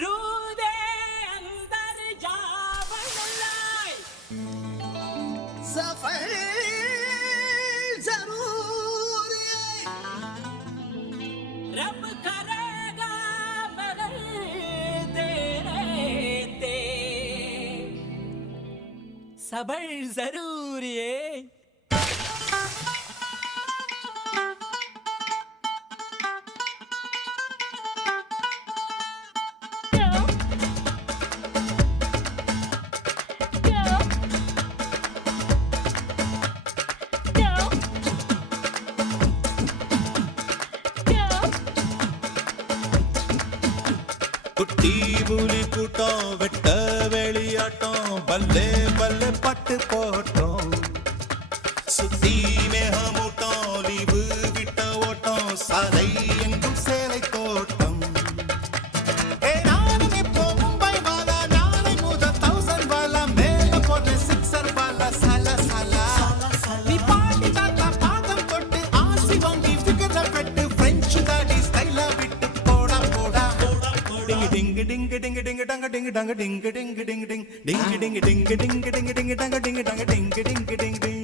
रूदे अंदर जावन लाए सफर जरूर रब करेगा बदल तेरे ते सबर जरूर है குட்டி புலி கூட்டம் வெட்ட வெளியாட்டம் பல்லே பல்லே பட்டு போட்டோம் சுத்தி மேகமூட்டம் லீவு விட்ட ஓட்டம் சாலை எங்கும் சேலை தோட்டம் நானும் இப்போ மும்பை வாலா நாளை முதல் 1000 வாலா மேல போடுற சிக்ஸர் வாலா சல சல நீ பாட்டி தாத்தா பாதம் தொட்டு ஆசி வாங்கி ஃபிகர வெட்டு பிரெஞ்சு தாடி ஸ்டைலா விட்டு போடா போடா ding ding ding ding ding dang ding dang ding ding ding ding ding ding ding ding ding ding dang ding dang ding ding ding ding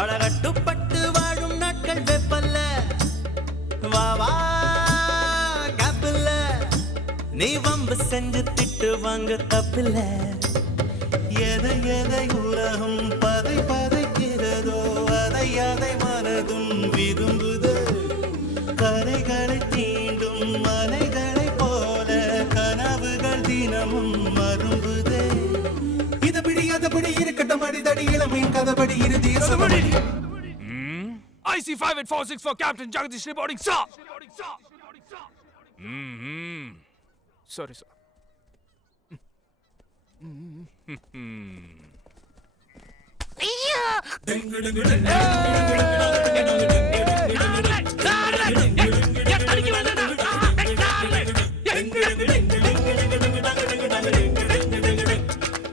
அழகட்டுப்பட்டு வாழும் நாட்கள் வெப்பல்ல வாவா கப்பல்ல நீ வம்பு செஞ்சு திட்டு வாங்க தப்பில்ல எதை எதை உலகம் பதை பதைக்கிறதோ அதை அதை மனதும் விரும்புது கரைகளை தீண்டும் மலைகளை போல கனவுகள் தினமும் மரும்புதே இதபடி இருக்கட்டும் அடிதடி இளமையின் கதபடி இறுதி IC5846 Captain Jagdish reporting, sir. Sorry, sir.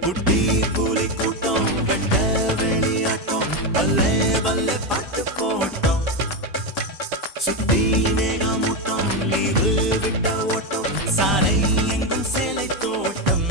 குட்டி புலி கூட்டம் வெட்ட வெளியாட்டம் பல்லே பல்லே பாட்டு போட்டோம் சுத்தி மேகமூட்டம் லீவு விட்ட ஓட்டம் சாலை எங்கும் சேலை தோட்டம்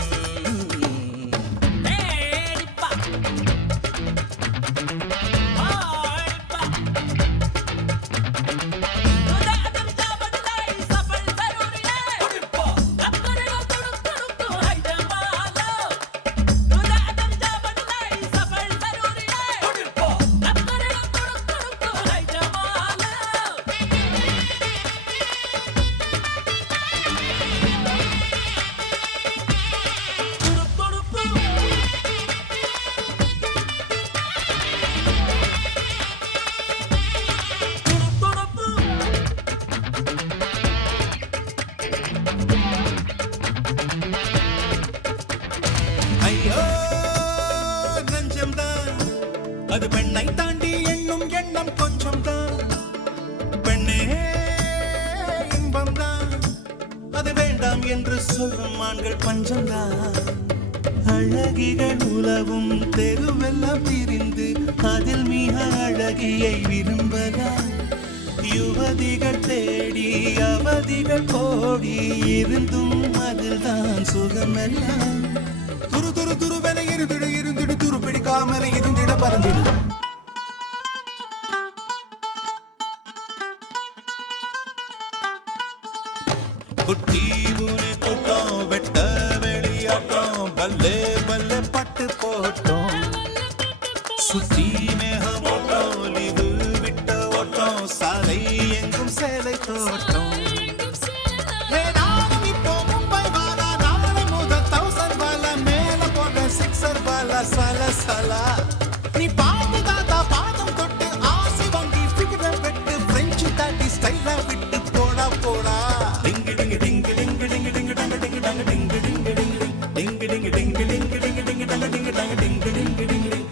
அது பெண்ணை தாண்டி எண்ணும் எண்ணம் கொஞ்சம் தான் பெண்ணே இன்பம் தான் அது வேண்டாம் என்று சொல்லும் ஆண்கள் பஞ்சம் தான் அழகிகள் உலவும் தெருவெல்லாம் திரிந்து அதில் மிக அழகியை விரும்பலாம் யுவதிகள் தேடி அவதிகள் கோடி இருந்தும் அதில்தான் சுகமெல்லாம் துரு துரு துருவென இருந்திடு துரு பிடிக்காமல இருந்திட பறந்திடு குட்டி புலி கூட்டம் வெட்ட வெளியாட்டம் பல்லே பல்லே பட்டு போட்டோம் சுத்தி மேகமூட்டம் லீவு விட்ட ஓட்டம் சாலை எங்கும் சேலை தோட்டம் நானும் இப்போ மும்பை வாலா நாளை முதல் 1000 வாலா மேல போடுற சிக்ஸர் வாலா சல சல நீ பாட்டு தாத்தா பாதம் தொட்டு ஆசி வாங்கி ஃபிகர வெட்டு பிரெஞ்சு தாட்டி ஸ்டைலா விட்டு போடா வாடா போடா டிங்கு டிங்கு டிங்கு டிங்கு டிங்கு டிங்கு டங்கு டிங்கு டங்கு டிங்கு டிங்கு டிங்கு டிங்கு டிங்கு டிங்கு டிங்கு டிங்கு டிங்கு டிங்கு டங்கு டிங்கு டங்கு டிங்கு டிங்கு டிங்கு